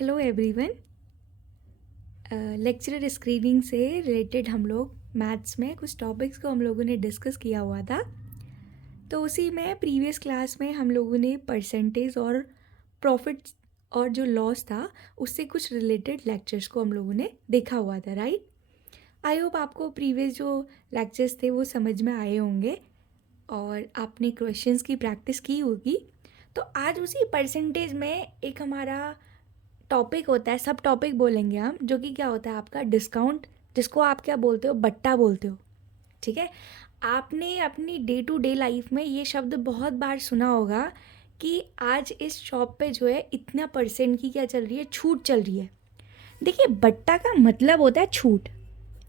Hello everyone. Lecturer screening से related हम लोग मैथ्स में कुछ टॉपिक्स को हम लोगों ने डिस्कस किया हुआ था। तो उसी में प्रीवियस क्लास में हम लोगों ने परसेंटेज और प्रॉफिट और जो लॉस था उससे कुछ रिलेटेड लेक्चर्स को हम लोगों ने देखा हुआ था, राइट। आई होप आपको प्रीवियस जो लेक्चर्स थे वो समझ में आए होंगे और आपने क्वेश्चंस की प्रैक्टिस की होगी। तो आज उसी परसेंटेज में एक हमारा टॉपिक होता है, सब टॉपिक बोलेंगे हम, जो कि क्या होता है आपका डिस्काउंट, जिसको आप क्या बोलते हो, बट्टा बोलते हो। ठीक है, आपने अपनी डे टू डे लाइफ में ये शब्द बहुत बार सुना होगा कि आज इस शॉप पे जो है इतना परसेंट की क्या चल रही है, छूट चल रही है। देखिए, बट्टा का मतलब होता है छूट।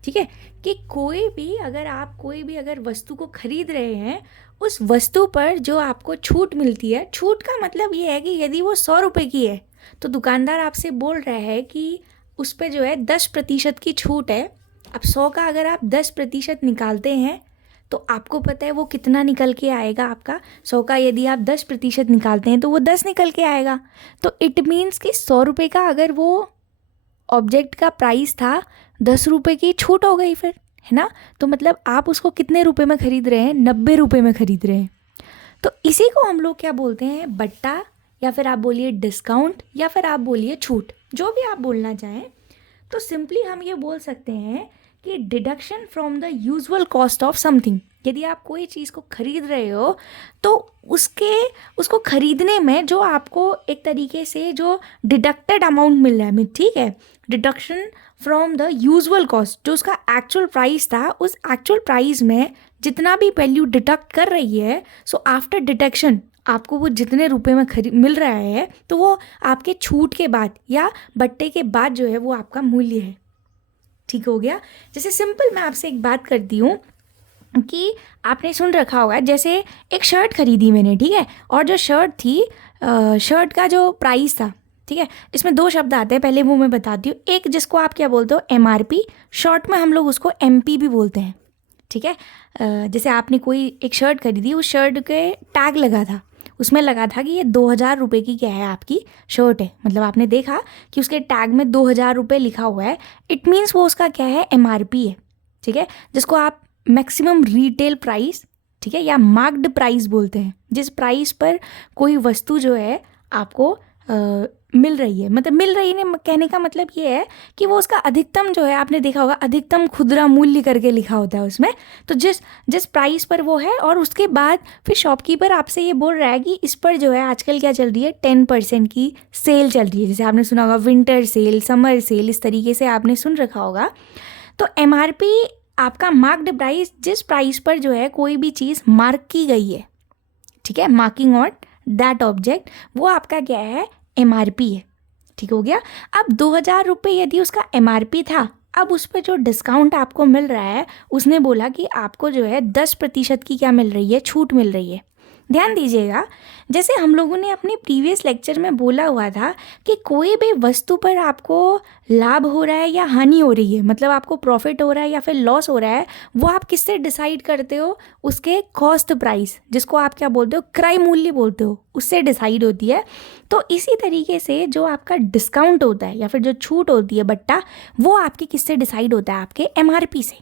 ठीक है, कि कोई भी अगर वस्तु को खरीद रहे हैं, उस वस्तु पर जो आपको छूट मिलती है, छूट का मतलब ये है कि यदि वो 100 रुपये की है तो दुकानदार आपसे बोल रहा है कि उस पर जो है 10% की छूट है। अब 100 का अगर आप 10% निकालते हैं तो आपको पता है वो कितना निकल के आएगा आपका। 100 का यदि आप 10% निकालते हैं तो वो 10 निकल के आएगा। तो इट मीन्स कि 100 रुपये का अगर वो ऑब्जेक्ट का प्राइस था, 10 रुपये की छूट हो गई फिर, है ना। तो मतलब आप उसको कितने रुपए में ख़रीद रहे हैं, 90 रुपये में ख़रीद रहे हैं। तो इसी को हम लोग क्या बोलते हैं, बट्टा, या फिर आप बोलिए डिस्काउंट, या फिर आप बोलिए छूट, जो भी आप बोलना चाहें। तो सिंपली हम ये बोल सकते हैं कि deduction from the usual cost of something. यदि आप कोई चीज़ को खरीद रहे हो तो उसको खरीदने में जो आपको एक तरीके से जो डिडक्टेड अमाउंट मिल रहा है, ठीक है, deduction from the usual cost, जो उसका एक्चुअल प्राइस था, उस एक्चुअल प्राइस में जितना भी वैल्यू डिडक्ट कर रही है, सो आफ्टर डिडक्शन आपको वो जितने रुपए में मिल रहा है, तो वो आपके छूट के बाद या बट्टे के बाद जो है वो आपका मूल्य है। ठीक हो गया। जैसे सिंपल मैं आपसे एक बात करती हूँ कि आपने सुन रखा होगा, जैसे एक शर्ट खरीदी मैंने, ठीक है, और जो शर्ट थी, शर्ट का जो प्राइस था, ठीक है, इसमें दो शब्द आते हैं, पहले वो मैं बताती हूँ। एक जिसको आप क्या बोलते हो, MRP, शॉर्ट में हम लोग उसको MP भी बोलते हैं। ठीक है, जैसे आपने कोई एक शर्ट खरीदी, उस शर्ट के टैग लगा था, उसमें लगा था कि ये 2000 रुपये की क्या है, आपकी शर्ट है। मतलब आपने देखा कि उसके टैग में 2000 रुपये लिखा हुआ है, इट मीन्स वो उसका क्या है, MRP है। ठीक है, जिसको आप मैक्सिमम रिटेल प्राइस, ठीक है, या मार्क्ड प्राइस बोलते हैं, जिस प्राइस पर कोई वस्तु जो है आपको मिल रही है। मतलब मिल रही है कहने का मतलब ये है कि वो उसका अधिकतम जो है, आपने देखा होगा अधिकतम खुदरा मूल्य करके लिखा होता है उसमें। तो जिस प्राइस पर वो है, और उसके बाद फिर शॉपकीपर आपसे ये बोल रहा है कि इस पर जो है आजकल क्या चल रही है, 10% की सेल चल रही है। जैसे आपने सुना होगा विंटर सेल, समर सेल, इस तरीके से आपने सुन रखा होगा। तो MRP आपका मार्क्ड प्राइस, जिस प्राइस पर जो है कोई भी चीज़ मार्क की गई है, ठीक है, मार्किंग ऑन दैट ऑब्जेक्ट, वो आपका क्या है, MRP है। ठीक हो गया। अब 2000 रुपये यदि उसका MRP था, अब उस पर जो डिस्काउंट आपको मिल रहा है, उसने बोला कि आपको जो है 10% की क्या मिल रही है, छूट मिल रही है। ध्यान दीजिएगा, जैसे हम लोगों ने अपने प्रीवियस लेक्चर में बोला हुआ था कि कोई भी वस्तु पर आपको लाभ हो रहा है या हानि हो रही है, मतलब आपको प्रॉफिट हो रहा है या फिर लॉस हो रहा है, वो आप किससे डिसाइड करते हो, उसके कॉस्ट प्राइस, जिसको आप क्या बोलते हो, क्रय मूल्य बोलते हो, उससे डिसाइड होती है। तो इसी तरीके से जो आपका डिस्काउंट होता है या फिर जो छूट होती है, बट्टा, वो आपके किससे डिसाइड होता है, आपके MRP से।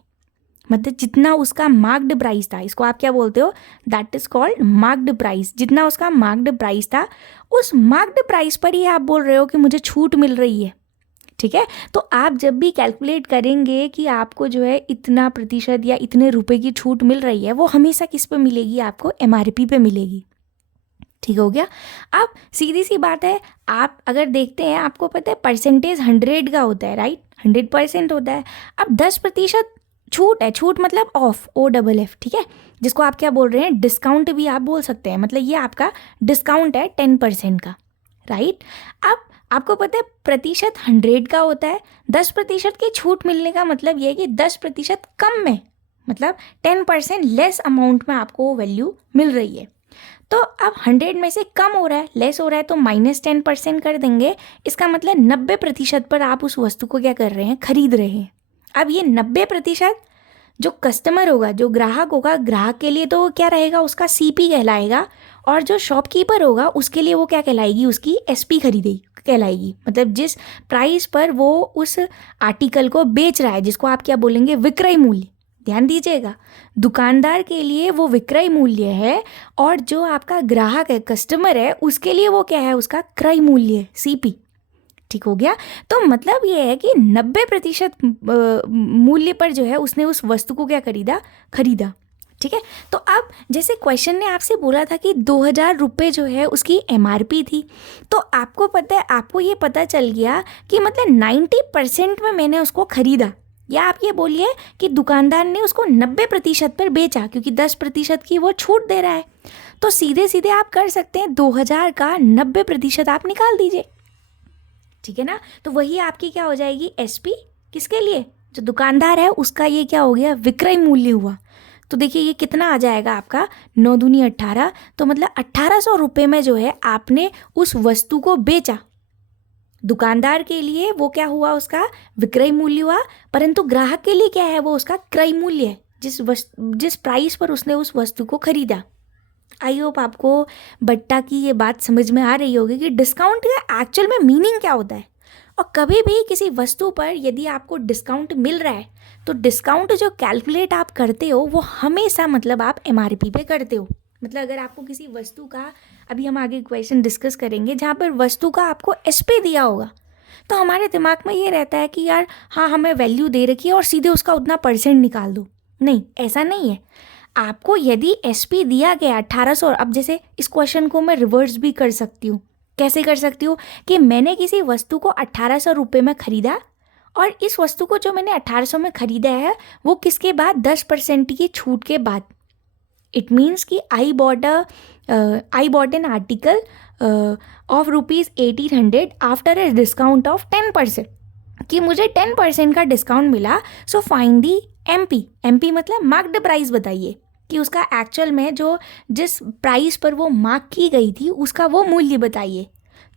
मतलब जितना उसका मार्क्ड प्राइस था, इसको आप क्या बोलते हो, that is called marked price. जितना उसका मार्क्ड प्राइस था, उस मार्क्ड प्राइस पर ही आप बोल रहे हो कि मुझे छूट मिल रही है। ठीक है, तो आप जब भी कैलकुलेट करेंगे कि आपको जो है इतना प्रतिशत या इतने रुपए की छूट मिल रही है, वो हमेशा किस पे मिलेगी, आपको MRP पे मिलेगी। ठीक हो गया। अब सीधी सी बात है, आप अगर देखते हैं, आपको पता है परसेंटेज 100 का होता है, राइट, 100% होता है। अब 10% छूट है, छूट मतलब ऑफ, OFF, ठीक है, जिसको आप क्या बोल रहे हैं, डिस्काउंट भी आप बोल सकते हैं। मतलब ये आपका डिस्काउंट है 10% का, राइट। अब आपको पता है प्रतिशत 100 का होता है, 10% की छूट मिलने का मतलब ये है कि 10% कम में, मतलब 10% लेस अमाउंट में आपको वैल्यू मिल रही है। तो अब 100 में से कम हो रहा है, लेस हो रहा है, तो -10% कर देंगे। इसका मतलब 90% पर आप उस वस्तु को क्या कर रहे हैं, खरीद रहे हैं। अब ये 90% जो कस्टमर होगा, जो ग्राहक होगा, ग्राहक के लिए तो वो क्या रहेगा, उसका CP कहलाएगा, और जो शॉपकीपर होगा उसके लिए वो क्या कहलाएगी, उसकी SP कहलाएगी, मतलब जिस प्राइस पर वो उस आर्टिकल को बेच रहा है, जिसको आप क्या बोलेंगे, विक्रय मूल्य। ध्यान दीजिएगा, दुकानदार के लिए वो विक्रय मूल्य है और जो आपका ग्राहक है, कस्टमर है, उसके लिए वो क्या है, उसका क्रय मूल्य है, सीपी। ठीक हो गया। तो मतलब ये है कि 90% मूल्य पर जो है उसने उस वस्तु को क्या खरीदा। ठीक है। तो अब जैसे क्वेश्चन ने आपसे बोला था कि 2000 रुपये जो है उसकी MRP थी, तो आपको पता है, आपको ये पता चल गया कि मतलब 90% में मैंने उसको खरीदा, या आप ये बोलिए कि दुकानदार ने उसको 90% पर बेचा, क्योंकि 10% की वो छूट दे रहा है। तो सीधे सीधे आप कर सकते हैं, 2000 का 90% आप निकाल दीजिए। ठीक है ना। तो वही आपकी क्या हो जाएगी, SP। किसके लिए, जो दुकानदार है उसका ये क्या हो गया, विक्रय मूल्य हुआ। तो देखिए ये कितना आ जाएगा आपका, 9 दूनी 18, तो मतलब 1800 रुपये में जो है आपने उस वस्तु को बेचा। दुकानदार के लिए वो क्या हुआ, उसका विक्रय मूल्य हुआ, परंतु ग्राहक के लिए क्या है, वो उसका क्रय मूल्य है, जिस प्राइस पर उसने उस वस्तु को खरीदा। आई होप आपको बट्टा की ये बात समझ में आ रही होगी कि डिस्काउंट का एक्चुअल में मीनिंग क्या होता है। और कभी भी किसी वस्तु पर यदि आपको डिस्काउंट मिल रहा है, तो डिस्काउंट जो कैलकुलेट आप करते हो वो हमेशा मतलब आप MRP पे करते हो। मतलब अगर आपको किसी वस्तु का, अभी हम आगे क्वेश्चन डिस्कस करेंगे जहाँ पर वस्तु का आपको SP दिया होगा, तो हमारे दिमाग में ये रहता है कि यार हाँ हमें वैल्यू दे रखी है और सीधे उसका उतना % निकाल दो। नहीं, ऐसा नहीं है। आपको यदि SP दिया गया 1800, अब जैसे इस क्वेश्चन को मैं रिवर्स भी कर सकती हूँ। कैसे कर सकती हूँ कि मैंने किसी वस्तु को 1800 रुपये में खरीदा, और इस वस्तु को जो मैंने 1800 में खरीदा है वो किसके बाद, 10% की छूट के बाद। इट मीन्स कि I bought an article of ₹1800 after a discount of 10%, कि मुझे 10% का डिस्काउंट मिला। सो फाइंड दी MP मतलब मार्क्ड प्राइस बताइए कि उसका एक्चुअल में जो जिस प्राइस पर वो मार्क की गई थी उसका वो मूल्य बताइए।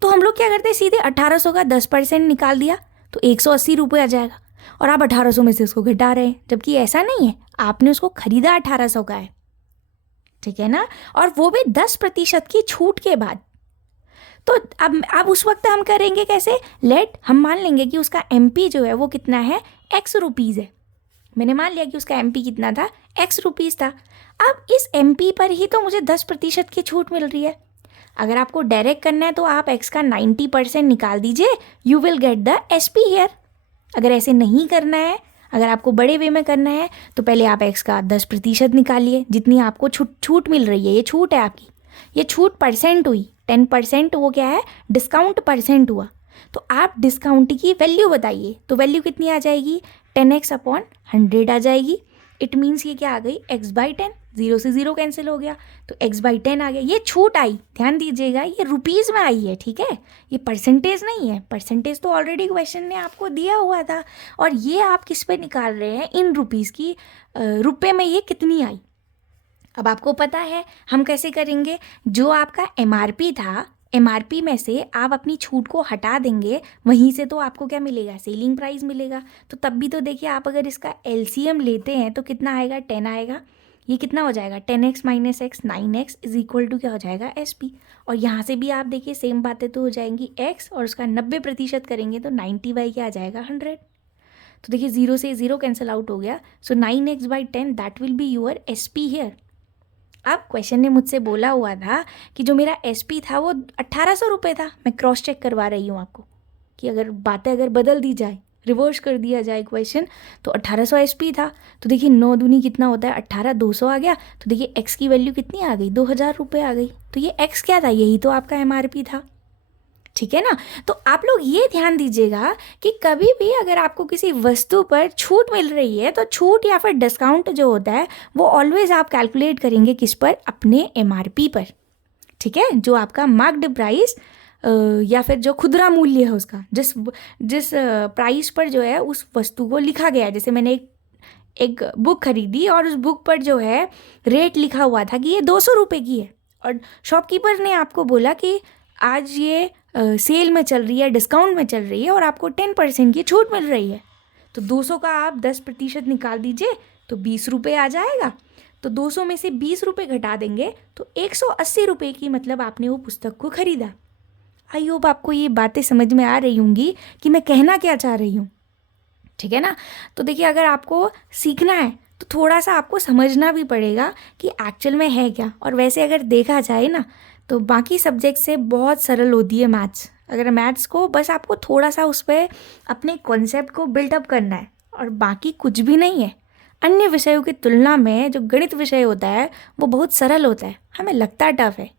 तो हम लोग क्या करते हैं, सीधे 1800 का 10% निकाल दिया तो 180 रुपये आ जाएगा, और आप 1800 में से उसको घटा रहे हैं, जबकि ऐसा नहीं है, आपने उसको खरीदा 1800 का है। ठीक है ना, और वो भी 10% की छूट के बाद। तो अब उस वक्त हम करेंगे कैसे, हम मान लेंगे कि उसका MP जो है वो कितना है, X रुपीज़ है। मैंने मान लिया कि उसका MP कितना था, X रुपीज़ था। अब इस MP पर ही तो मुझे 10% की छूट मिल रही है। अगर आपको डायरेक्ट करना है तो आप X का 90% निकाल दीजिए, you will get the SP here. अगर ऐसे नहीं करना है, अगर आपको बड़े वे में करना है, तो पहले आप X का 10% निकालिए, जितनी आपको छूट मिल रही है। ये छूट है आपकी, ये छूट % हुई, 10% वो क्या है, डिस्काउंट % हुआ। तो आप डिस्काउंट की वैल्यू बताइए, तो वैल्यू कितनी आ जाएगी, 10x अपॉन 100 आ जाएगी। इट मीन्स ये क्या आ गई, x/10, 0 से 0 कैंसिल हो गया, तो x/10 आ गया। ये छूट आई, ध्यान दीजिएगा, ये रुपीज़ में आई है। ठीक है, ये परसेंटेज नहीं है, परसेंटेज तो ऑलरेडी क्वेश्चन ने आपको दिया हुआ था, और ये आप किस पे निकाल रहे हैं, इन रुपीज़ की, रुपये में ये कितनी आई। अब आपको पता है हम कैसे करेंगे, जो आपका MRP था, MRP में से आप अपनी छूट को हटा देंगे, वहीं से तो आपको क्या मिलेगा, सेलिंग प्राइस मिलेगा। तो तब भी तो देखिए, आप अगर इसका LCM लेते हैं तो कितना आएगा, 10 आएगा। ये कितना हो जाएगा, 10x - x 9x is equal to क्या हो जाएगा, SP। और यहाँ से भी आप देखिए सेम बातें तो हो जाएंगी, x और उसका 90% करेंगे तो 90 क्या आ जाएगा, 100। तो देखिए 0 से 0 कैंसिल आउट हो गया, so 9x/10 that will be your SP here. अब क्वेश्चन ने मुझसे बोला हुआ था कि जो मेरा SP था वो 1800 रुपये था। मैं क्रॉस चेक करवा रही हूँ आपको कि अगर बदल दी जाए, रिवर्स कर दिया जाए क्वेश्चन, तो 1800 SP था। तो देखिए 9 दूनी कितना होता है, 18, 200 आ गया। तो देखिए x की वैल्यू कितनी आ गई, 2000 रुपये आ गई। तो ये x क्या था, यही तो आपका MRP था। ठीक है ना। तो आप लोग ये ध्यान दीजिएगा कि कभी भी अगर आपको किसी वस्तु पर छूट मिल रही है, तो छूट या फिर डिस्काउंट जो होता है वो ऑलवेज आप कैलकुलेट करेंगे किस पर, अपने MRP पर। ठीक है, जो आपका मार्क्ड प्राइस या फिर जो खुदरा मूल्य है उसका, जिस प्राइस पर जो है उस वस्तु को लिखा गया है। जैसे मैंने एक बुक खरीदी और उस बुक पर जो है रेट लिखा हुआ था कि ये 200 रुपये की है, और शॉपकीपर ने आपको बोला कि आज ये सेल में चल रही है, डिस्काउंट में चल रही है, और आपको 10% की छूट मिल रही है। तो 200 का आप 10% निकाल दीजिए तो 20 रुपये आ जाएगा। तो 200 में से 20 रुपये घटा देंगे तो 180 रुपये की मतलब आपने वो पुस्तक को खरीदा। आई होप आपको ये बातें समझ में आ रही होंगी कि मैं कहना क्या चाह रही हूँ, ठीक है ना। तो देखिए, अगर आपको सीखना है तो थोड़ा सा आपको समझना भी पड़ेगा कि एक्चुअल में है क्या। और वैसे अगर देखा जाए ना तो बाकी सब्जेक्ट से बहुत सरल होती है मैथ्स। अगर मैथ्स को बस आपको थोड़ा सा उस पर अपने कॉन्सेप्ट को बिल्डअप करना है और बाकी कुछ भी नहीं है। अन्य विषयों की तुलना में जो गणित विषय होता है वो बहुत सरल होता है। हमें लगता है टफ है,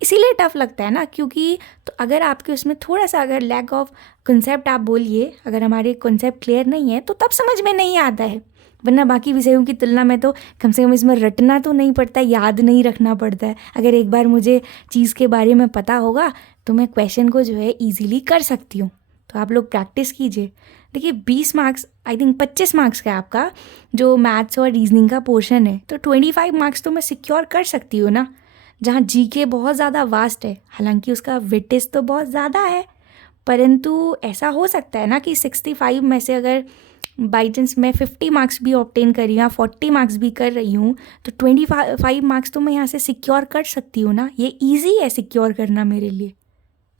इसीलिए टफ लगता है ना, क्योंकि तो अगर आपके उसमें थोड़ा सा अगर लैक ऑफ कंसेप्ट आप बोलिए, अगर हमारे कंसेप्ट क्लियर नहीं है तो तब समझ में नहीं आता है। वरना बाकी विषयों की तुलना में तो कम से कम इसमें रटना तो नहीं पड़ता, याद नहीं रखना पड़ता है। अगर एक बार मुझे चीज़ के बारे में पता होगा तो मैं क्वेश्चन को जो है ईजिली कर सकती हूँ। तो आप लोग प्रैक्टिस कीजिए। देखिए 20 मार्क्स, आई थिंक 25 मार्क्स का आपका जो मैथ्स और रीजनिंग का पोर्शन है, तो 25 मार्क्स तो मैं सिक्योर कर सकती हूँ ना। जहाँ जीके बहुत ज़्यादा वास्ट है, हालांकि उसका वेटेज तो बहुत ज़्यादा है, परंतु ऐसा हो सकता है ना कि 65 में से अगर बाई चांस मैं 50 मार्क्स भी ऑब्टेन करी या 40 मार्क्स भी कर रही हूँ तो 25 मार्क्स तो मैं यहाँ से सिक्योर कर सकती हूँ ना। ये ईजी है सिक्योर करना मेरे लिए,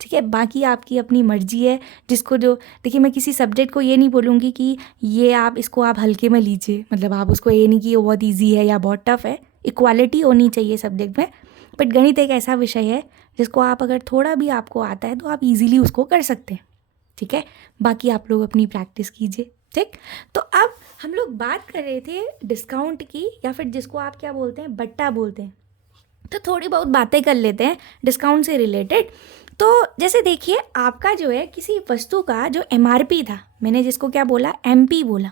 ठीक है। बाकी आपकी अपनी मर्जी है, जिसको जो, देखिए मैं किसी सब्जेक्ट को ये नहीं बोलूँगी कि ये आप इसको आप हल्के में लीजिए, मतलब आप उसको ये नहीं कि ये बहुत ईजी है या बहुत टफ है। इक्वालिटी होनी चाहिए सब्जेक्ट में। बट गणित एक ऐसा विषय है जिसको आप अगर थोड़ा भी आपको आता है तो आप इजीली उसको कर सकते हैं, ठीक है। बाकी आप लोग अपनी प्रैक्टिस कीजिए, ठीक। तो अब हम लोग बात कर रहे थे डिस्काउंट की, या फिर जिसको आप क्या बोलते हैं, बट्टा बोलते हैं। तो थोड़ी बहुत बातें कर लेते हैं डिस्काउंट से रिलेटेड। तो जैसे देखिए, आपका जो है किसी वस्तु का जो एमआरपी था, मैंने जिसको क्या बोला, एमपी बोला,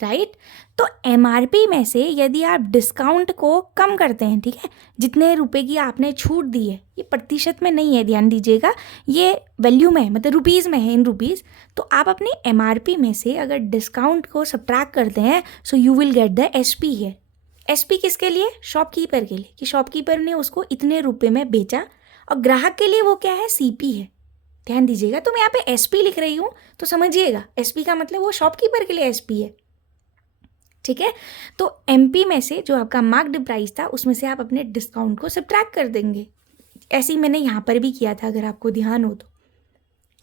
राइट। तो एमआरपी में से यदि आप डिस्काउंट को कम करते हैं, ठीक है, जितने रुपए की आपने छूट दी है, ये प्रतिशत में नहीं है, ध्यान दीजिएगा, ये वैल्यू में है, मतलब रुपीज़ में है, इन रुपीज़। तो आप अपने एमआरपी में से अगर डिस्काउंट को सब्ट्रैक्ट करते हैं, so you will get the SP है। एसपी किसके लिए, शॉपकीपर के लिए, कि शॉपकीपर ने उसको इतने रुपए में बेचा। और ग्राहक के लिए वो क्या है, सीपी है। ध्यान दीजिएगा, तो मैं यहाँ पे एसपी लिख रही हूँ तो समझिएगा, एसपी का मतलब वो शॉपकीपर के लिए एसपी है, ठीक है। तो एमपी में से जो आपका मार्क्ड प्राइस था उसमें से आप अपने डिस्काउंट को सब्ट्रैक्ट कर देंगे। ऐसे ही मैंने यहाँ पर भी किया था, अगर आपको ध्यान हो तो,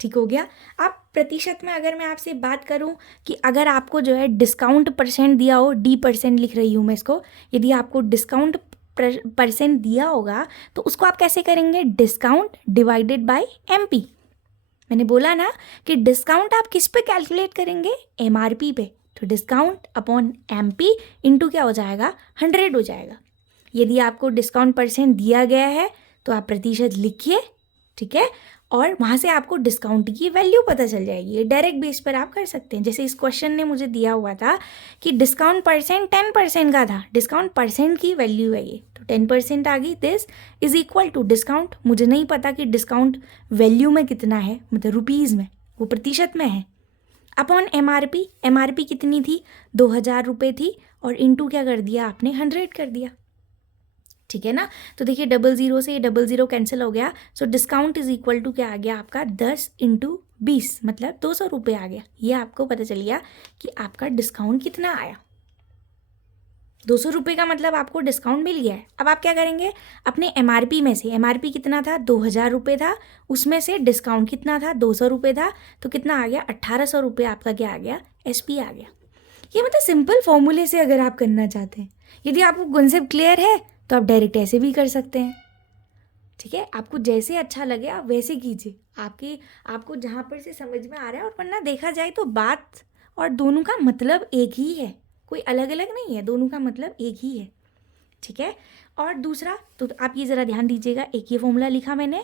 ठीक हो गया। आप प्रतिशत में अगर मैं आपसे बात करूं कि अगर आपको जो है डिस्काउंट परसेंट दिया हो, D% लिख रही हूँ मैं इसको, यदि आपको डिस्काउंट परसेंट दिया होगा तो उसको आप कैसे करेंगे, डिस्काउंट डिवाइडेड बाय एमपी। मैंने बोला ना कि डिस्काउंट आप किस पे कैलकुलेट करेंगे, एमआरपी पे। तो डिस्काउंट अपॉन एमपी इंटू क्या हो जाएगा, 100 हो जाएगा। यदि आपको डिस्काउंट परसेंट दिया गया है तो आप प्रतिशत लिखिए, ठीक है, और वहाँ से आपको डिस्काउंट की वैल्यू पता चल जाएगी। ये डायरेक्ट बेस पर आप कर सकते हैं। जैसे इस क्वेश्चन ने मुझे दिया हुआ था कि डिस्काउंट परसेंट 10% का था, डिस्काउंट परसेंट की वैल्यू है ये, तो 10% आ गई, this is equal to discount. मुझे नहीं पता कि डिस्काउंट वैल्यू में कितना है, मतलब रुपीज़ में, वो प्रतिशत में है, अपॉन एमआरपी। एमआरपी कितनी थी, 2000 रुपये थी, और इंटू क्या कर दिया आपने, 100 कर दिया, ठीक है ना। तो देखिए 00 से ये 00 कैंसिल हो गया। So discount is equal to क्या आ गया आपका, 10 इंटू 20, मतलब 200 रुपये आ गया। ये आपको पता चल गया कि आपका डिस्काउंट कितना आया, 200 रुपये का, मतलब आपको डिस्काउंट मिल गया है। अब आप क्या करेंगे, अपने एमआरपी में से, एमआरपी कितना था, 2000 रुपये था, उसमें से डिस्काउंट कितना था, 200 रुपये था, तो कितना आ गया, 1800 रुपये आपका क्या आ गया, एसपी आ गया। ये मतलब सिंपल फॉर्मूले से अगर आप करना चाहते हैं, यदि आपको कॉन्सेप्ट क्लियर है तो आप डायरेक्ट ऐसे भी कर सकते हैं, ठीक है। आपको जैसे अच्छा लगे आप वैसे कीजिए, आपको जहाँ पर से समझ में आ रहा है। और वरना देखा जाए तो बात और दोनों का मतलब एक ही है, कोई अलग अलग नहीं है, दोनों का मतलब एक ही है, ठीक है। और दूसरा, तो आप ये ज़रा ध्यान दीजिएगा, एक ये फॉर्मूला लिखा मैंने,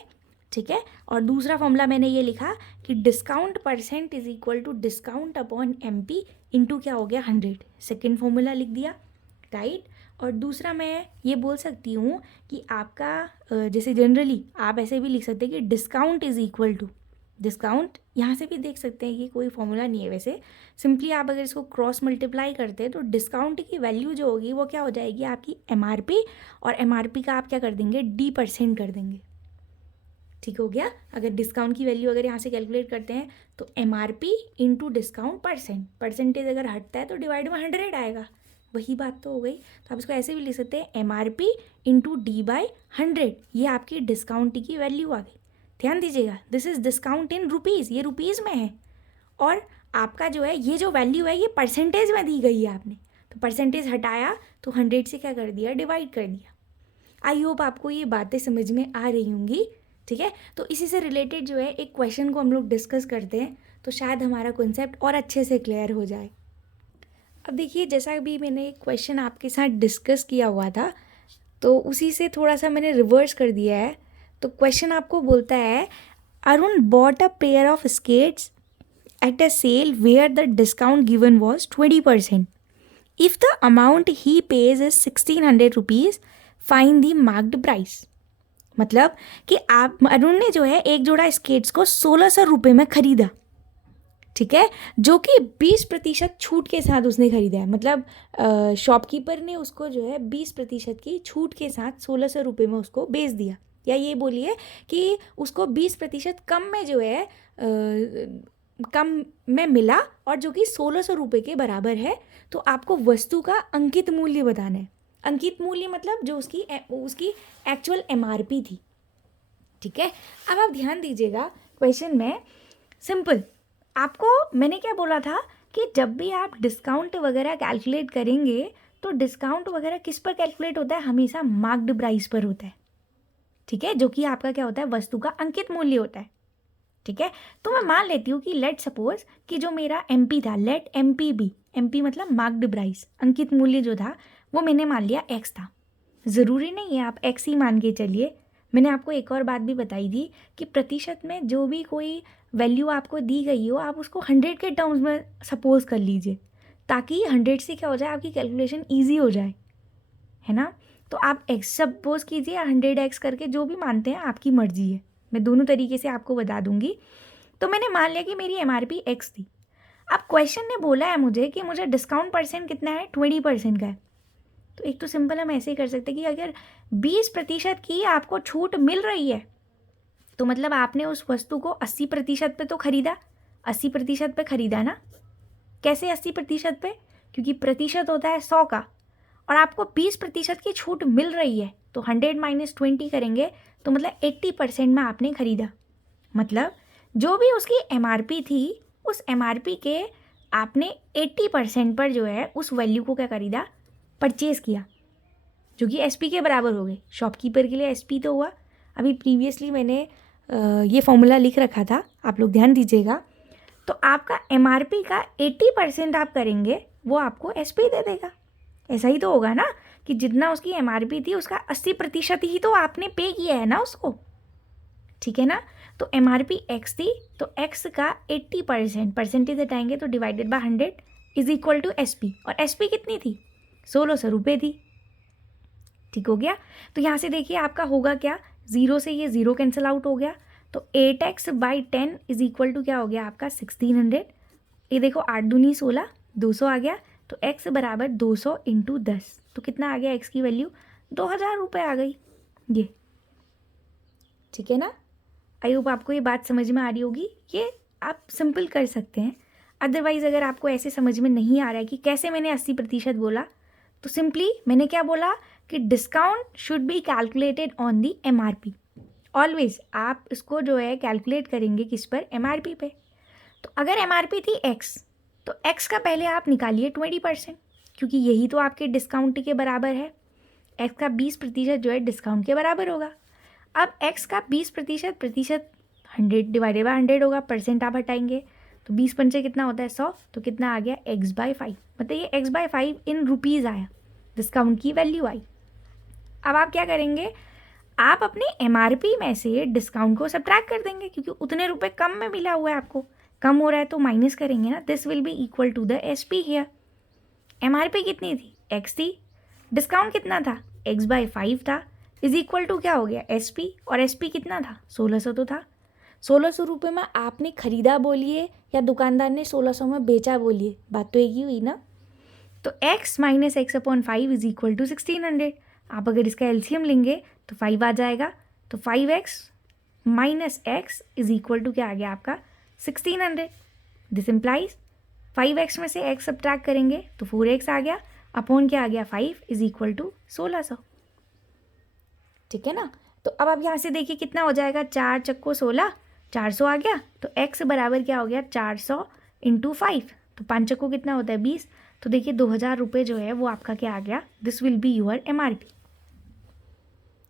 ठीक है, और दूसरा फॉर्मूला मैंने ये लिखा कि discount percent is equal to discount upon MP into क्या हो गया, 100। सेकेंड फॉर्मूला लिख दिया, राइट। और दूसरा मैं ये बोल सकती हूँ कि आपका जैसे जनरली आप ऐसे भी लिख सकते हैं कि discount is equal to, discount यहाँ से भी देख सकते हैं कि कोई फॉर्मूला नहीं है वैसे, सिंपली आप अगर इसको क्रॉस मल्टीप्लाई करते हैं तो डिस्काउंट की वैल्यू जो होगी वो क्या हो जाएगी आपकी एमआरपी, और एमआरपी का आप क्या कर देंगे, D% कर देंगे, ठीक हो गया। अगर डिस्काउंट की वैल्यू अगर यहाँ से कैलकुलेट करते हैं तो MRP into discount percent, percentage अगर हटता है तो डिवाइड में 100 आएगा, वही बात तो हो गई। तो आप इसको ऐसे भी लिख सकते हैं, एमआरपी इंटू D/100, ये आपकी डिस्काउंट की वैल्यू आ गई। ध्यान दीजिएगा, this is discount in rupees, ये रुपीज़ में है, और आपका जो है ये जो वैल्यू है ये परसेंटेज में दी गई है आपने, तो परसेंटेज हटाया तो 100 से क्या कर दिया, डिवाइड कर दिया। आई होप आपको ये बातें समझ में आ रही होंगी, ठीक है। तो इसी से रिलेटेड जो है एक क्वेश्चन को हम लोग डिस्कस करते हैं, तो शायद हमारा कॉन्सेप्ट और अच्छे से क्लियर हो जाए। अब देखिए, जैसा भी मैंने एक क्वेश्चन आपके साथ डिस्कस किया हुआ था, तो उसी से थोड़ा सा मैंने रिवर्स कर दिया है। तो क्वेश्चन आपको बोलता है, Arun bought a pair of skates at a sale where the discount given was 20%. If the amount he pays is 1600 rupees, find the marked price. मतलब कि आप अरुण ने जो है एक जोड़ा स्केट्स को 1600 रुपये में खरीदा, ठीक है, जो कि 20% छूट के साथ उसने खरीदा है। मतलब शॉपकीपर ने उसको जो है 20% की छूट के साथ 1600 रुपये में उसको बेच दिया, या ये बोलिए कि उसको 20% कम में जो है कम में मिला, और जो कि 1600 रुपये के बराबर है। तो आपको वस्तु का अंकित मूल्य बताना है। अंकित मूल्य मतलब जो उसकी एक्चुअल MRP थी, ठीक है। अब आप ध्यान दीजिएगा, क्वेश्चन में सिंपल, आपको मैंने क्या बोला था कि जब भी आप डिस्काउंट वगैरह कैलकुलेट करेंगे तो डिस्काउंट वगैरह किस पर कैलकुलेट होता है, हमेशा मार्क्ड प्राइस पर होता है, ठीक है, जो कि आपका क्या होता है, वस्तु का अंकित मूल्य होता है, ठीक है। तो मैं मान लेती हूँ कि लेट सपोज कि जो मेरा MP था, लेट MP बी, MP मतलब मार्क्ड प्राइस, अंकित मूल्य जो था वो मैंने मान लिया X था। ज़रूरी नहीं है आप X ही मान के चलिए। मैंने आपको एक और बात भी बताई थी कि प्रतिशत में जो भी कोई वैल्यू आपको दी गई हो, आप उसको 100 के टर्म्स में सपोज कर लीजिए, ताकि 100 से क्या हो जाए, आपकी कैलकुलेशन ईजी हो जाए, है ना। तो आप X सपोज कीजिए, 100X करके जो भी मानते हैं आपकी मर्जी है, मैं दोनों तरीके से आपको बता दूंगी। तो मैंने मान लिया कि मेरी MRP X थी। अब क्वेश्चन ने बोला है मुझे कि मुझे डिस्काउंट परसेंट कितना है, 20% का है। तो एक तो सिंपल हम ऐसे ही कर सकते हैं कि अगर 20% की आपको छूट मिल रही है, तो मतलब आपने उस वस्तु को 80% पे तो खरीदा, 80% पे खरीदा ना। कैसे 80% पे, क्योंकि प्रतिशत होता है 100 का, और आपको 20% की छूट मिल रही है, तो 100 - 20 करेंगे तो मतलब 80% में आपने खरीदा। मतलब जो भी उसकी MRP थी, उस MRP के आपने 80% पर जो है उस वैल्यू को क्या खरीदा, परचेज़ किया, जो कि SP के बराबर हो गए। शॉपकीपर के लिए SP तो हुआ, अभी प्रीवियसली मैंने ये फॉर्मूला लिख रखा था, आप लोग ध्यान दीजिएगा। तो आपका MRP का 80% आप करेंगे, वो आपको SP दे देगा। ऐसा ही तो होगा ना कि जितना उसकी MRP थी उसका 80% ही तो आपने पे किया है ना उसको, ठीक है ना। तो MRP X थी, तो X का 80% परसेंटेज हटाएंगे तो divided by 100 is equal to SP, और SP कितनी थी, 1600 रुपये थी, ठीक हो गया। तो यहाँ से देखिए आपका होगा क्या, 0 से ये 0 कैंसिल आउट हो गया, तो 8x/10 इज इक्वल टू क्या हो गया आपका 1600। ये देखो 8 दूनी 16, 200 आ गया, तो x बराबर 200 × 10, तो कितना आ गया x की वैल्यू, 2000 रुपये आ गई ये, ठीक है ना। आई होप आपको ये बात समझ में आ रही होगी। ये आप सिंपल कर सकते हैं। अदरवाइज़ अगर आपको ऐसे समझ में नहीं आ रहा है कि कैसे मैंने 80% बोला, तो सिंपली मैंने क्या बोला कि discount should be calculated on the MRP। Always आप इसको जो है कैलकुलेट करेंगे किस पर, MRP पे। तो अगर MRP थी X, तो X का पहले आप निकालिए 20%, क्योंकि यही तो आपके डिस्काउंट के बराबर है। X का 20% जो है डिस्काउंट के बराबर होगा। अब X का 20% 100 डिवाइडेड बाय 100 होगा, परसेंट आप हटाएंगे तो 20 से कितना होता है 100, तो कितना आ गया x/5, मतलब ये x/5 इन रुपीज़ आया, डिस्काउंट की वैल्यू आई। अब आप क्या करेंगे, आप अपने MRP में से डिस्काउंट को सब्ट्रैक्ट कर देंगे, क्योंकि उतने रुपए कम में मिला हुआ है, आपको कम हो रहा है तो माइनस करेंगे ना। This will be equal to the SP here. MRP कितनी थी, X थी, डिस्काउंट कितना था, x/5 था, इज इक्वल टू क्या हो गया SP, और SP कितना था, 1600 तो था। 1600 रुपये में आपने खरीदा बोलिए या दुकानदार ने 1600 में बेचा बोलिए, बात तो एक ही हुई ना। तो x - x/5 is equal to 1600। आप अगर इसका LCM लेंगे तो 5 आ जाएगा, तो 5x - x is equal to क्या आ गया आपका 1600। दिस इम्प्लाइज 5x में से x सब्ट्रैक्ट करेंगे तो 4x आ गया, अपॉन क्या आ गया 5 इज इक्वल टू 1600, ठीक है ना। तो अब आप यहाँ से देखिए कितना हो जाएगा, 4 चक्को 16, 400 आ गया। तो x बराबर क्या हो गया, 400 इंटू 5, तो 5 चक्को कितना होता है 20। तो देखिए 2000 रुपये जो है वो आपका क्या आ गया, this will be your MRP।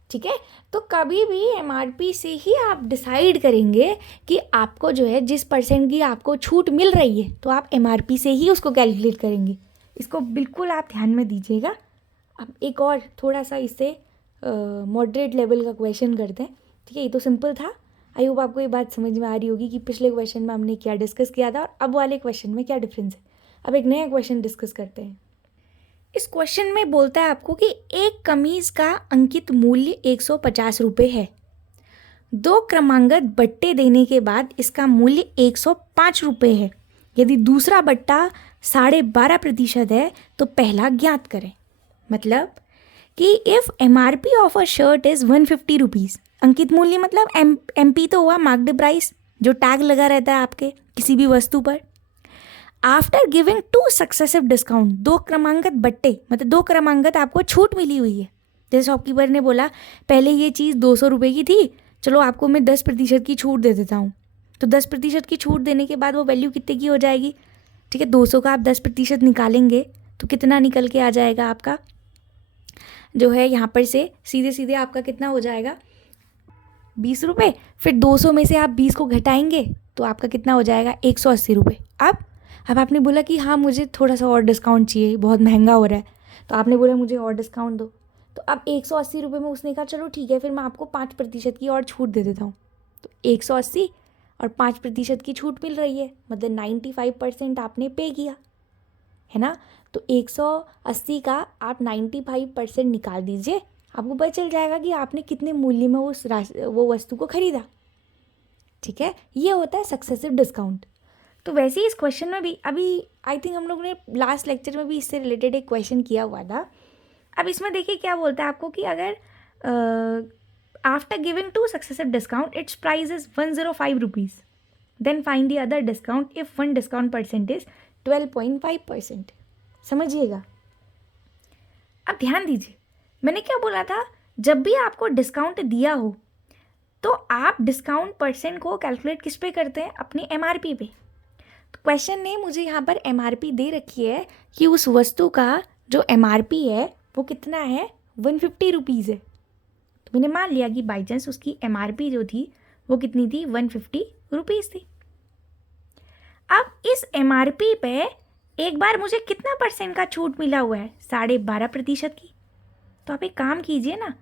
ठीक है, तो कभी भी MRP से ही आप डिसाइड करेंगे कि आपको जो है जिस % की आपको छूट मिल रही है, तो आप MRP से ही उसको कैलकुलेट करेंगे। इसको बिल्कुल आप ध्यान में दीजिएगा। अब एक और थोड़ा सा इससे मॉडरेट लेवल का क्वेश्चन करते हैं। ठीक है, ये तो सिंपल था। आई होप आपको ये बात समझ में आ रही होगी कि पिछले क्वेश्चन में हमने क्या डिस्कस किया था और अब वाले क्वेश्चन में क्या डिफरेंस है। अब एक नया क्वेश्चन डिस्कस करते हैं। इस क्वेश्चन में बोलता है आपको कि एक कमीज का अंकित मूल्य 150 रुपये है। 2 क्रमांगत बट्टे देने के बाद इसका मूल्य 105 रुपये है। यदि दूसरा बट्टा 12.5% है तो पहला ज्ञात करें। मतलब कि if MRP of a shirt is 150 rupees, अंकित मूल्य मतलब MP तो हुआ मार्क्ड प्राइस, जो टैग लगा रहता है आपके किसी भी वस्तु पर। आफ्टर गिविंग 2 सक्सेसिव डिस्काउंट, 2 क्रमांकत बट्टे मतलब 2 क्रमांकत आपको छूट मिली हुई है। जैसे शॉपकीपर ने बोला पहले ये चीज़ 200 रुपये की थी, चलो आपको मैं 10% की छूट दे देता हूँ। तो 10% की छूट देने के बाद वो वैल्यू कितने की हो जाएगी। ठीक है, 200 का आप 10% निकालेंगे तो कितना निकल के आ जाएगा आपका, जो है यहाँ पर से सीधे सीधे आपका कितना हो जाएगा 20 रुपये। फिर 200 में से आप 20 को घटाएंगे तो आपका कितना हो जाएगा 180 रुपये। अब आपने बोला कि हाँ मुझे थोड़ा सा और डिस्काउंट चाहिए, बहुत महंगा हो रहा है, तो आपने बोला मुझे और डिस्काउंट दो। तो अब 180 रुपये में उसने कहा चलो ठीक है फिर मैं आपको 5% की और छूट दे देता हूँ। तो 180 और 5% की छूट मिल रही है, मतलब 95% आपने पे किया है ना। तो 180 का आप 95% निकाल दीजिए, आपको पता चल जाएगा कि आपने कितने मूल्य में वो वस्तु को खरीदा। ठीक है, ये होता है सक्सेसिव डिस्काउंट। तो वैसे ही इस क्वेश्चन में भी अभी आई थिंक हम लोग ने लास्ट लेक्चर में भी इससे रिलेटेड एक क्वेश्चन किया हुआ था। अब इसमें देखिए क्या बोलता है आपको कि अगर after giving 2 successive discount its price is 105 rupees, then find the other discount if 1 discount percent is 12.5%। समझिएगा, अब ध्यान दीजिए मैंने क्या बोला था, जब भी आपको डिस्काउंट दिया हो तो आप डिस्काउंट % को कैलकुलेट किस पे करते हैं, अपनी MRP पे। तो क्वेश्चन ने मुझे यहाँ पर MRP दे रखी है कि उस वस्तु का जो MRP है वो कितना है 150 रुपीज़ है। तो मैंने मान लिया कि बाई चांस उसकी MRP जो थी वो कितनी थी 150 रुपीज़ थी। अब इस MRP पे एक बार मुझे कितना % का छूट मिला हुआ है, 12.5% की। तो आप एक काम कीजिए ना,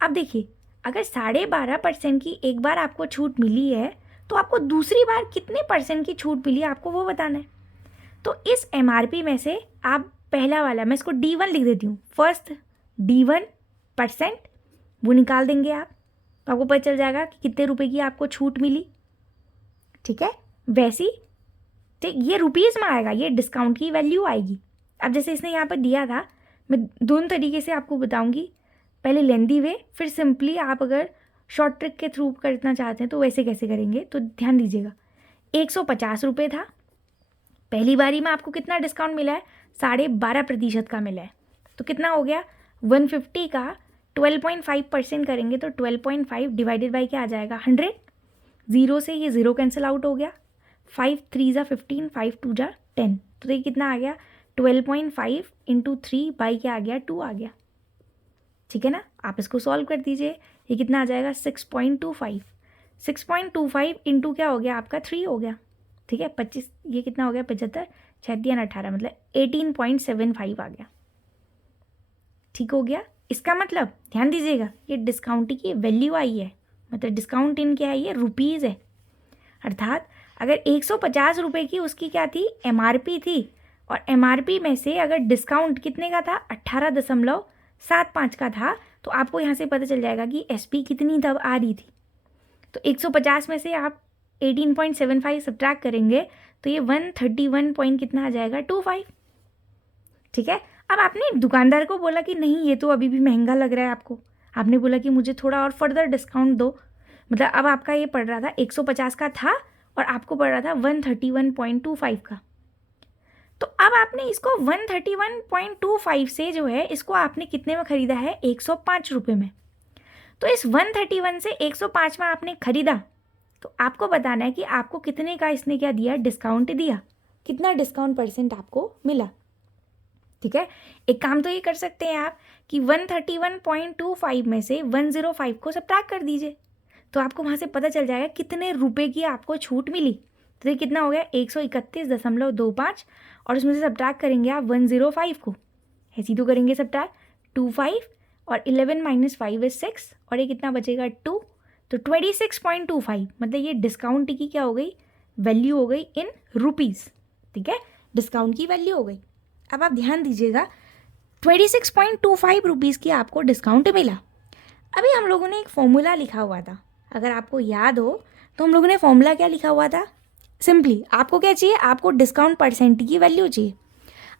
अब देखिए अगर 12.5% की एक बार आपको छूट मिली है तो आपको दूसरी बार कितने % की छूट मिली है आपको वो बताना है। तो इस MRP में से आप पहला वाला, मैं इसको D1 लिख देती हूँ, फर्स्ट D1% वो निकाल देंगे आप, तो आपको पता चल जाएगा कि कितने रुपए की आपको छूट मिली। ठीक है, वैसी ठीक ये रुपीज़ में आएगा, ये डिस्काउंट की वैल्यू आएगी। अब जैसे इसने यहाँ पर दिया था, मैं दोनों तरीके से आपको बताऊंगी, पहले लेंदी वे, फिर सिंपली आप अगर शॉर्ट ट्रिक के थ्रू करना चाहते हैं तो वैसे कैसे करेंगे। तो ध्यान दीजिएगा 150 रुपये था, पहली बारी में आपको कितना डिस्काउंट मिला है 12.5% का मिला है। तो कितना हो गया 150 का 12.5% करेंगे तो 12.5 डिवाइडेड बाई क्या आ जाएगा 100। 0 से ये 0 कैंसिल आउट हो गया, 5 3 ज़ा 15, 5 2 ज़ा 10। तो ये कितना आ गया 12.5 इंटू 3 बाई क्या आ गया 2 आ गया। ठीक है ना, आप इसको सॉल्व कर दीजिए, ये कितना आ जाएगा 6.25। 6.25 इंटू क्या हो गया आपका 3 हो गया। ठीक है, 25, ये कितना हो गया 75, 36 18 मतलब 18.75 आ गया। ठीक हो गया, इसका मतलब ध्यान दीजिएगा ये डिस्काउंट की वैल्यू आई है, मतलब डिस्काउंट इन क्या है ये रुपीज़ है। अर्थात अगर 150 रुपये की उसकी क्या थी MRP थी, और MRP में से अगर डिस्काउंट कितने का था 18.75 का था, तो आपको यहाँ से पता चल जाएगा कि SP कितनी तब आ रही थी। तो 150 में से आप 18.75 सब्ट्रैक्ट करेंगे तो ये 131 पॉइंट कितना आ जाएगा 25। ठीक है, अब आपने दुकानदार को बोला कि नहीं ये तो अभी भी महंगा लग रहा है आपको, आपने बोला कि मुझे थोड़ा और फर्दर डिस्काउंट दो, मतलब अब आपका ये पड़ रहा था 150 का था और आपको पड़ रहा था 131.25 का। तो अब आपने इसको 131.25 से जो है इसको आपने कितने में ख़रीदा है 105 रुपये में। तो इस 131 से 105 में आपने खरीदा, तो आपको बताना है कि आपको कितने का इसने क्या दिया, डिस्काउंट दिया, कितना डिस्काउंट परसेंट आपको मिला। ठीक है, एक काम तो ये कर सकते हैं आप कि 131.25 में से 105 को सब्ट्रैक्ट कर दीजिए, तो आपको वहाँ से पता चल जाएगा कितने रुपए की आपको छूट मिली। तो ये कितना हो गया, 131.25, और उसमें से सब्ट्रैक्ट करेंगे आप 105 को, ऐसी तो करेंगे सब्ट्रैक्ट, 25 और 11 - 5 = 6, और ये कितना बचेगा 2, तो 26.25, मतलब ये डिस्काउंट की क्या हो गई, वैल्यू हो गई इन रुपीज़। ठीक है, डिस्काउंट की वैल्यू हो गई। अब आप ध्यान दीजिएगा, 26.25 रुपीज़ की आपको डिस्काउंट मिला। अभी हम लोगों ने एक फॉर्मूला लिखा हुआ था, अगर आपको याद हो तो हम लोगों ने फॉर्मूला क्या लिखा हुआ था, सिंपली आपको क्या चाहिए, आपको डिस्काउंट परसेंट की वैल्यू चाहिए।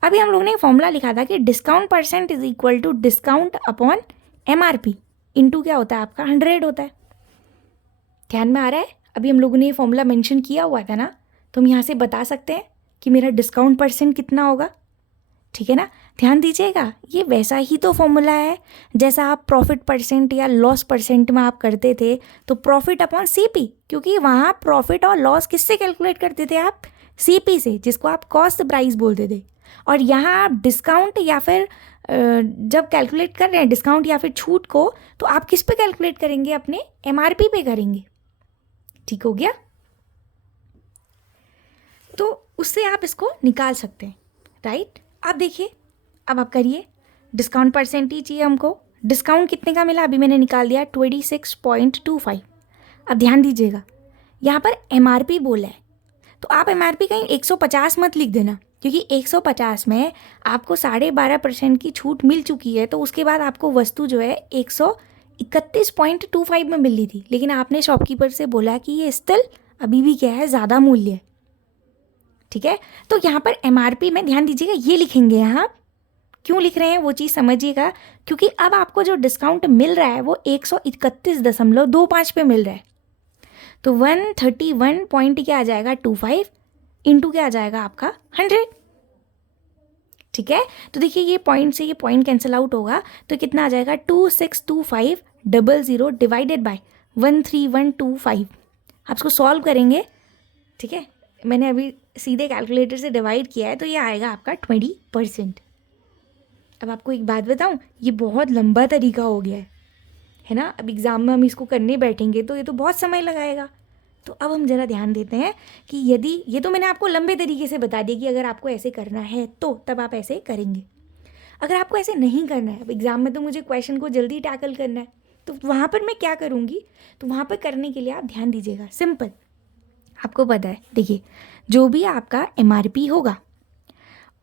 अभी हम लोगों ने एक फॉर्मूला लिखा था कि discount percent is equal to discount upon MRP into क्या होता है आपका 100 होता है। ध्यान में आ रहा है, अभी हम लोगों ने ये फॉर्मूला मेंशन किया हुआ था ना, तो हम यहाँ से बता सकते हैं कि मेरा डिस्काउंट परसेंट कितना होगा। ठीक है ना, ध्यान दीजिएगा, ये वैसा ही तो फॉर्मूला है जैसा आप प्रॉफिट परसेंट या लॉस परसेंट में आप करते थे, तो प्रॉफिट अपॉन CP, क्योंकि वहाँ प्रॉफिट और लॉस किससे कैलकुलेट करते थे आप, CP से, जिसको आप कॉस्ट प्राइस बोलते थे। और यहाँ आप डिस्काउंट या फिर जब कैलकुलेट कर रहे हैं डिस्काउंट या फिर छूट को, तो आप किस पे कैलकुलेट करेंगे, अपने MRP पे करेंगे। ठीक हो गया, तो उससे आप इसको निकाल सकते हैं, राइट। अब देखिए, अब आप करिए, डिस्काउंट परसेंट ही चाहिए हमको, डिस्काउंट कितने का मिला, अभी मैंने निकाल दिया 26.25। अब ध्यान दीजिएगा, यहाँ पर MRP बोला है, तो आप MRP कहीं 150 मत लिख देना, क्योंकि 150 में आपको 12.5% की छूट मिल चुकी है, तो उसके बाद आपको वस्तु जो है 131.25 में मिल रही थी, लेकिन आपने शॉपकीपर से बोला कि ये स्टिल अभी भी क्या है, ज़्यादा मूल्य है। ठीक है, तो यहाँ पर MRP में ध्यान दीजिएगा, ये लिखेंगे यहाँ, क्यों लिख रहे हैं वो चीज़ समझिएगा, क्योंकि अब आपको जो डिस्काउंट मिल रहा है वो 131.25 पे मिल रहा है, तो 131 पॉइंट क्या आ जाएगा 25 इंटू क्या आ जाएगा आपका 100। ठीक है, तो देखिए ये पॉइंट से ये पॉइंट कैंसिल आउट होगा, तो कितना आ जाएगा 262500 डिवाइडेड बाय 13125। आप इसको सॉल्व करेंगे। ठीक है, मैंने अभी सीधे कैलकुलेटर से डिवाइड किया है, तो ये आएगा आपका 20%। अब आपको एक बात बताऊं, ये बहुत लंबा तरीका हो गया है ना। अब एग्ज़ाम में हम इसको करने बैठेंगे तो ये तो बहुत समय लगाएगा। तो अब हम ज़रा ध्यान देते हैं कि यदि ये तो मैंने आपको लंबे तरीके से बता दिया कि अगर आपको ऐसे करना है तो तब आप ऐसे करेंगे। अगर आपको ऐसे नहीं करना है, अब एग्ज़ाम में तो मुझे क्वेश्चन को जल्दी टैकल करना है, तो वहाँ पर मैं क्या करूँगी, तो वहाँ पर करने के लिए आप ध्यान दीजिएगा, सिंपल आपको पता है। देखिए, जो भी आपका MRP होगा,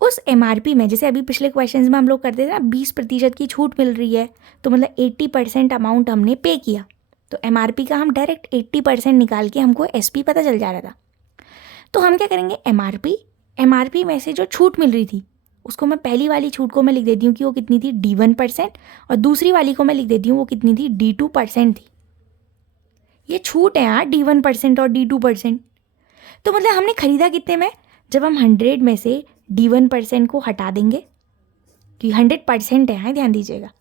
उस MRP में, जैसे अभी पिछले क्वेश्चंस में हम लोग करते थे ना, 20% की छूट मिल रही है, तो मतलब 80% अमाउंट हमने पे किया, तो MRP का हम डायरेक्ट 80% निकाल के हमको SP पता चल जा रहा था। तो हम क्या करेंगे, MRP में से जो छूट मिल रही थी उसको मैं, पहली वाली छूट को मैं लिख देती हूँ कि वो कितनी थी, D1%, और दूसरी वाली को मैं लिख देती हूँ वो कितनी थी, D2% थी। ये छूट है यहाँ D1% और D2%। तो मतलब हमने खरीदा कितने में, जब हम 100 में से D1% को हटा देंगे, कि 100% है, हाँ ध्यान दीजिएगा,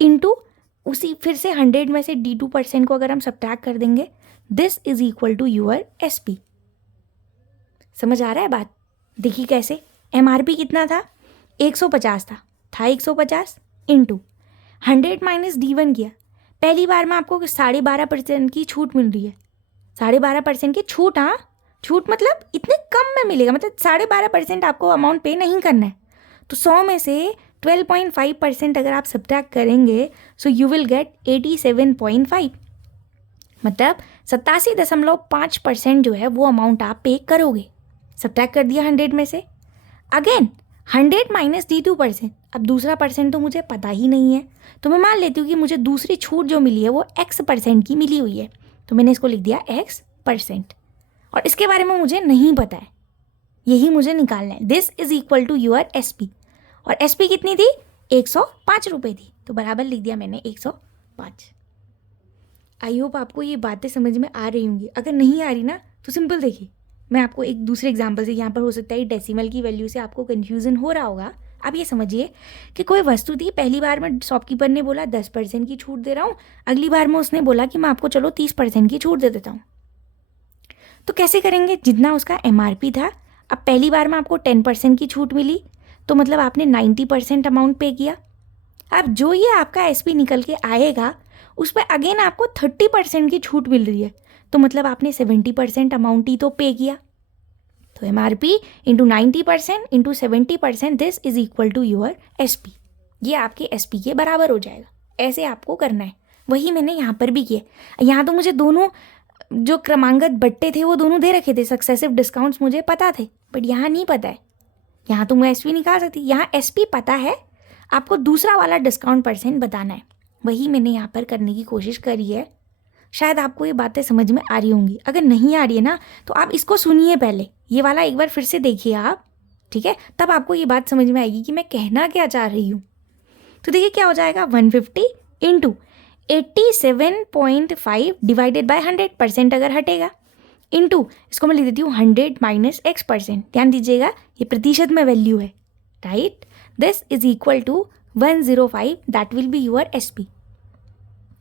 इंटू उसी फिर से 100 में से D2% को अगर हम सब्ट्रैक्ट कर देंगे, this is equal to your SP। समझ आ रहा है बात। देखिए कैसे, MRP कितना था, 150 था 150 इंटू 100 माइनस D1 किया। पहली बार में आपको 12.5% की छूट मिल रही है, 12.5% की छूट। हाँ, छूट मतलब इतने कम में मिलेगा, मतलब 12.5% आपको अमाउंट पे नहीं करना है। तो 100 में से 12.5% अगर आप सब्ट्रैक्ट करेंगे, सो यू विल गेट 87.5, मतलब 87.5% जो है वो अमाउंट आप पे करोगे। सब्ट्रैक्ट कर दिया 100 में से, अगेन 100 माइनस D2%। अब दूसरा परसेंट तो मुझे पता ही नहीं है, तो मैं मान लेती हूँ कि मुझे दूसरी छूट जो मिली है वो X% की मिली हुई है, तो मैंने इसको लिख दिया X%, और इसके बारे में मुझे नहीं पता है, यही मुझे निकालना है। This is equal to your SP, और SP कितनी थी, 105 रुपये थी, तो बराबर लिख दिया मैंने 105। आई होप आपको ये बातें समझ में आ रही होंगी। अगर नहीं आ रही ना, तो सिंपल देखिए, मैं आपको एक दूसरे एग्जाम्पल से, यहाँ पर हो सकता है डेसिमल की वैल्यू से आपको कन्फ्यूज़न हो रहा होगा, आप ये समझिए कि कोई वस्तु थी, पहली बार में शॉपकीपर ने बोला 10% की छूट दे रहा हूँ, अगली बार में उसने बोला कि मैं आपको चलो 30% की छूट दे देता हूँ। तो कैसे करेंगे, जितना उसका MRP था, अब पहली बार में आपको 10% की छूट मिली तो मतलब आपने 90% अमाउंट पे किया। अब जो ये आपका SP निकल के आएगा उस पर अगेन आपको 30% की छूट मिल रही है, तो मतलब आपने 70% अमाउंट ही तो पे किया। तो MRP into 90% into 70%, this is equal to your SP। ये आपके SP के बराबर हो जाएगा। ऐसे आपको करना है, वही मैंने यहाँ पर भी किया। यहाँ तो मुझे दोनों जो क्रमांगत बट्टे थे वो दोनों दे रखे थे, सक्सेसिव डिस्काउंट्स मुझे पता थे, बट यहाँ नहीं पता है। यहाँ तो मैं SP निकाल सकती, यहाँ SP पता है, आपको दूसरा वाला डिस्काउंट % बताना है। वही मैंने यहाँ पर करने की कोशिश करी है। शायद आपको ये बातें समझ में आ रही होंगी, अगर नहीं आ रही है ना तो आप इसको सुनिए, पहले ये वाला एक बार फिर से देखिए आप, ठीक है, तब आपको ये बात समझ में आएगी कि मैं कहना क्या चाह रही हूँ। तो देखिए क्या हो जाएगा, 150 इंटू 87.5 डिवाइडेड बाय 100% अगर हटेगा, इंटू इसको मैं लिख देती हूँ 100 माइनस X%। ध्यान दीजिएगा ये प्रतिशत में वैल्यू है, right. This is equal to 105, that will be your SP,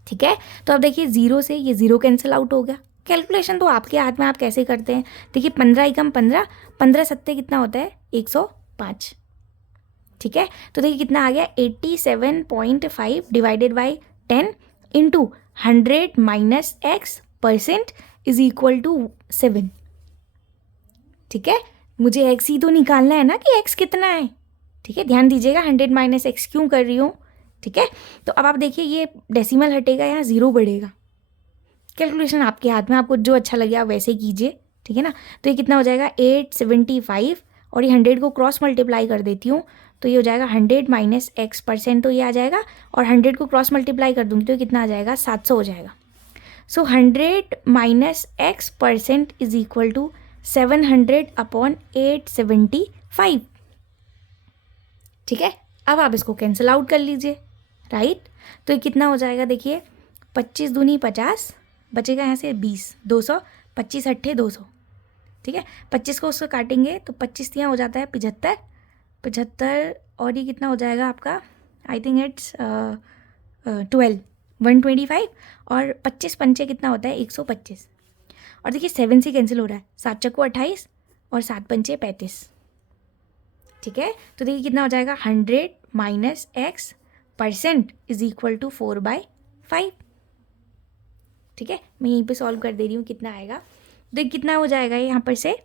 ठीक है। तो अब देखिए 0 से ये 0 कैंसिल आउट हो गया। कैलकुलेशन तो आपके हाथ में, आप कैसे करते हैं। देखिए 15 एकम 15, 15 सत्ते कितना होता है 105, ठीक है। तो देखिए कितना आ गया 87.5 divided by 10 into 100 minus X% is equal to 7, ठीक है। मुझे X ही तो निकालना है ना कि X कितना है, ठीक है। ध्यान दीजिएगा 100 माइनस X क्यों कर रही हूँ, ठीक है। तो अब आप देखिए ये डेसिमल हटेगा, यहाँ 0 बढ़ेगा। कैलकुलेशन आपके हाथ में, आपको जो अच्छा लगे आप वैसे कीजिए, ठीक है ना। तो ये कितना हो जाएगा 875, और ये 100 को क्रॉस मल्टीप्लाई कर देती हूँ तो ये हो जाएगा 100 माइनस X%, तो ये आ जाएगा, और 100 को क्रॉस मल्टीप्लाई कर दूँगी तो ये कितना आ जाएगा 700 हो जाएगा। So 100 minus X% is equal to 700/875, ठीक है। अब आप इसको कैंसिल आउट कर लीजिए, राइट। तो ये कितना हो जाएगा, देखिए 25 दूनी 50, बचेगा यहाँ से 20, 200, 25 अट्ठे 200, ठीक है। 25 को उसको काटेंगे तो 25 यहाँ हो जाता है 75, 75, और ये कितना हो जाएगा आपका, आई थिंक इट्स 125, और 25 पंचे कितना होता है 125, और देखिए 7 से कैंसिल हो रहा है, 7 चक्को 28 और 7 पंचे 35, ठीक है। तो देखिए कितना हो जाएगा 100 minus X% is equal to 4/5, ठीक है। मैं यहीं पे सॉल्व कर दे रही हूँ, कितना आएगा, देखिए कितना हो जाएगा यहाँ पर से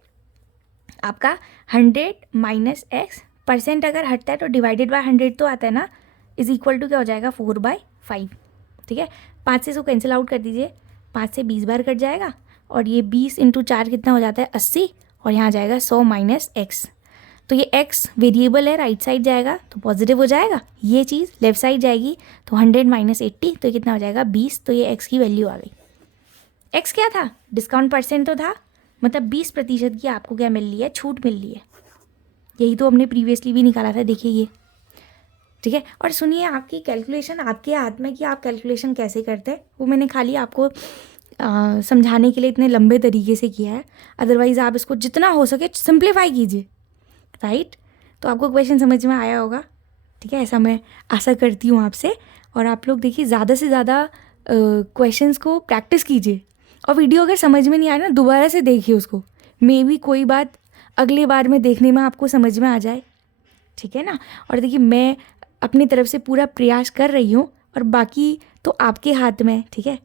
आपका 100 माइनस X% अगर हटता है तो डिवाइडेड बाय 100 तो आता है ना, इज इक्वल टू क्या हो जाएगा 4/5, ठीक है। 5 से इसको कैंसिल आउट कर दीजिए, 5 से 20 बार कट जाएगा, और ये 20 इंटू 4 कितना हो जाता है 80, और यहाँ जाएगा 100 माइनस X। तो ये X वेरिएबल है, राइट साइड जाएगा तो पॉजिटिव हो जाएगा, ये चीज़ लेफ्ट साइड जाएगी तो 100 माइनस 80, तो ये कितना हो जाएगा 20, तो ये X की वैल्यू आ गई। X क्या था, डिस्काउंट % तो था, मतलब 20% की आपको क्या मिल रही है, छूट मिल रही है। यही तो हमने प्रीवियसली भी निकाला था, देखिए ये, ठीक है। और सुनिए आपकी कैलकुलेशन आपके हाथ में कि आप कैलकुलेशन कैसे करते हैं, वो मैंने खाली आपको समझाने के लिए इतने लंबे तरीके से किया है, अदरवाइज़ आप इसको जितना हो सके सिंप्लीफाई कीजिए, राइट। तो आपको क्वेश्चन समझ में आया होगा, ठीक है, ऐसा मैं आशा करती हूँ आपसे। और आप लोग देखिए ज़्यादा से ज़्यादा क्वेश्चंस को प्रैक्टिस कीजिए, और वीडियो अगर समझ में नहीं आया ना दोबारा से देखिए उसको, मे बी कोई बात अगले बार में देखने में आपको समझ में आ जाए, ठीक है ना। और देखिए मैं अपनी तरफ से पूरा प्रयास कर रही हूँ, और बाकी तो आपके हाथ में है, ठीक है,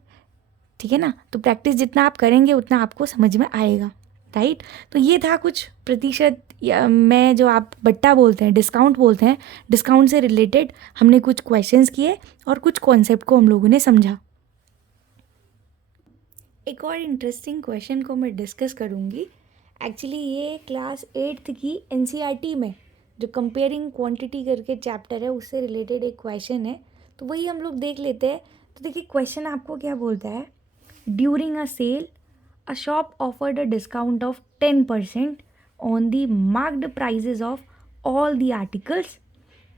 ठीक है ना। तो प्रैक्टिस जितना आप करेंगे उतना आपको समझ में आएगा, राइट। तो ये था कुछ प्रतिशत, या मैं जो आप बट्टा बोलते हैं, डिस्काउंट बोलते हैं, डिस्काउंट से रिलेटेड हमने कुछ क्वेश्चंस किए और कुछ कॉन्सेप्ट को हम लोगों ने समझा। एक और इंटरेस्टिंग क्वेश्चन को मैं डिस्कस करूँगी। एक्चुअली ये क्लास 8th की NCERT में जो कंपेयरिंग क्वांटिटी करके चैप्टर है उससे रिलेटेड एक क्वेश्चन है, तो वही हम लोग देख लेते हैं। तो देखिए क्वेश्चन आपको क्या बोलता है, during a sale a shop offered a discount of 10% on the marked prices of all the articles.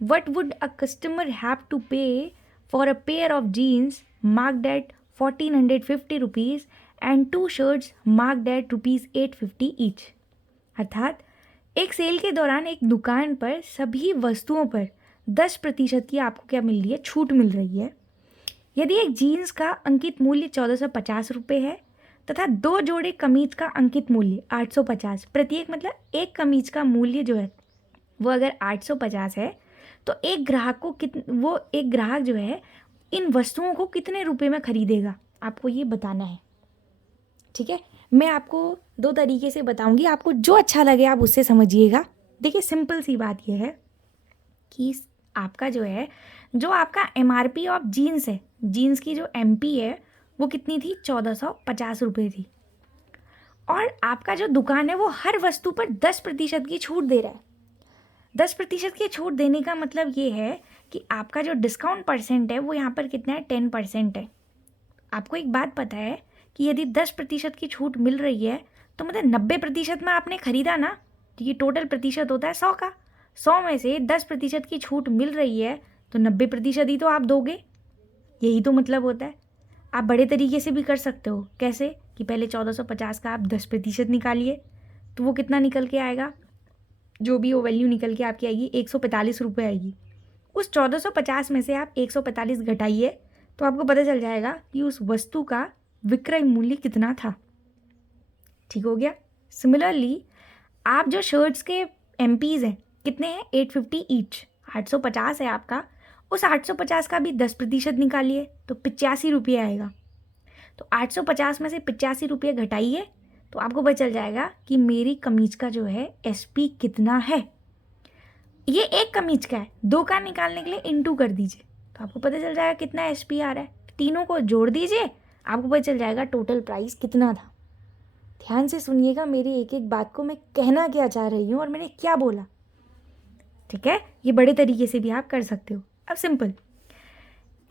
What would a customer have to pay for a pair of jeans marked at 1450 rupees and 2 shirts marked at rupees 850 each? अर्थात एक cell के दौरान एक दुकान पर सभी वस्तुओं पर 10% की आपको क्या मिल रही है, छूट मिल रही है। यदि एक जीन्स का अंकित मूल्य 1450 रुपये है तथा 2 जोड़े कमीज का अंकित मूल्य 850 प्रत्येक, मतलब एक कमीज का मूल्य जो है वो अगर 850 है तो एक ग्राहक जो है इन वस्तुओं को कितने रुपए में खरीदेगा, आपको ये बताना है। ठीक है, मैं आपको 2 तरीके से बताऊंगी, आपको जो अच्छा लगे आप उससे समझिएगा। देखिए सिंपल सी बात यह है कि आपका जो है, जो आपका MRP ऑफ जीन्स है, जीन्स की जो MP है वो कितनी थी, 1450 रुपये थी। और आपका जो दुकान है वो हर वस्तु पर 10% की छूट दे रहा है। 10% की छूट देने का मतलब ये है कि आपका जो डिस्काउंट परसेंट है वो यहाँ पर कितना है, 10% है। आपको एक बात पता है कि यदि 10% की छूट मिल रही है तो मतलब 90% में आपने खरीदा ना, तो ये टोटल प्रतिशत होता है 100 का। 100 में से 10% की छूट मिल रही है तो 90% ही तो आप दोगे, यही तो मतलब होता है। आप बड़े तरीके से भी कर सकते हो, कैसे कि पहले 1450 का आप 10% निकालिए तो वो कितना निकल के आएगा, जो भी वो वैल्यू निकल के आपकी आएगी 145 रुपये आएगी। उस 1450 में से आप 145 घटाइए तो आपको पता चल जाएगा कि उस वस्तु का विक्रय मूल्य कितना था। ठीक हो गया। सिमिलरली आप जो शर्ट्स के MPs हैं कितने हैं, 850 ईच, 850 है आपका, उस 850 का भी 10% निकालिए तो 85 रुपये आएगा। तो 850 में से 85 रुपये घटाइए तो आपको पता चल जाएगा कि मेरी कमीज का जो है SP कितना है। ये एक कमीज का है, 2 का निकालने के लिए इंटू कर दीजिए तो आपको पता चल जाएगा कितना SP आ रहा है। तीनों को जोड़ दीजिए, आपको पता चल जाएगा टोटल प्राइस कितना था। ध्यान से सुनिएगा मेरी एक एक बात को, मैं कहना क्या चाह रही हूँ और मैंने क्या बोला। ठीक है, ये बड़े तरीके से भी आप कर सकते हो। अब सिंपल,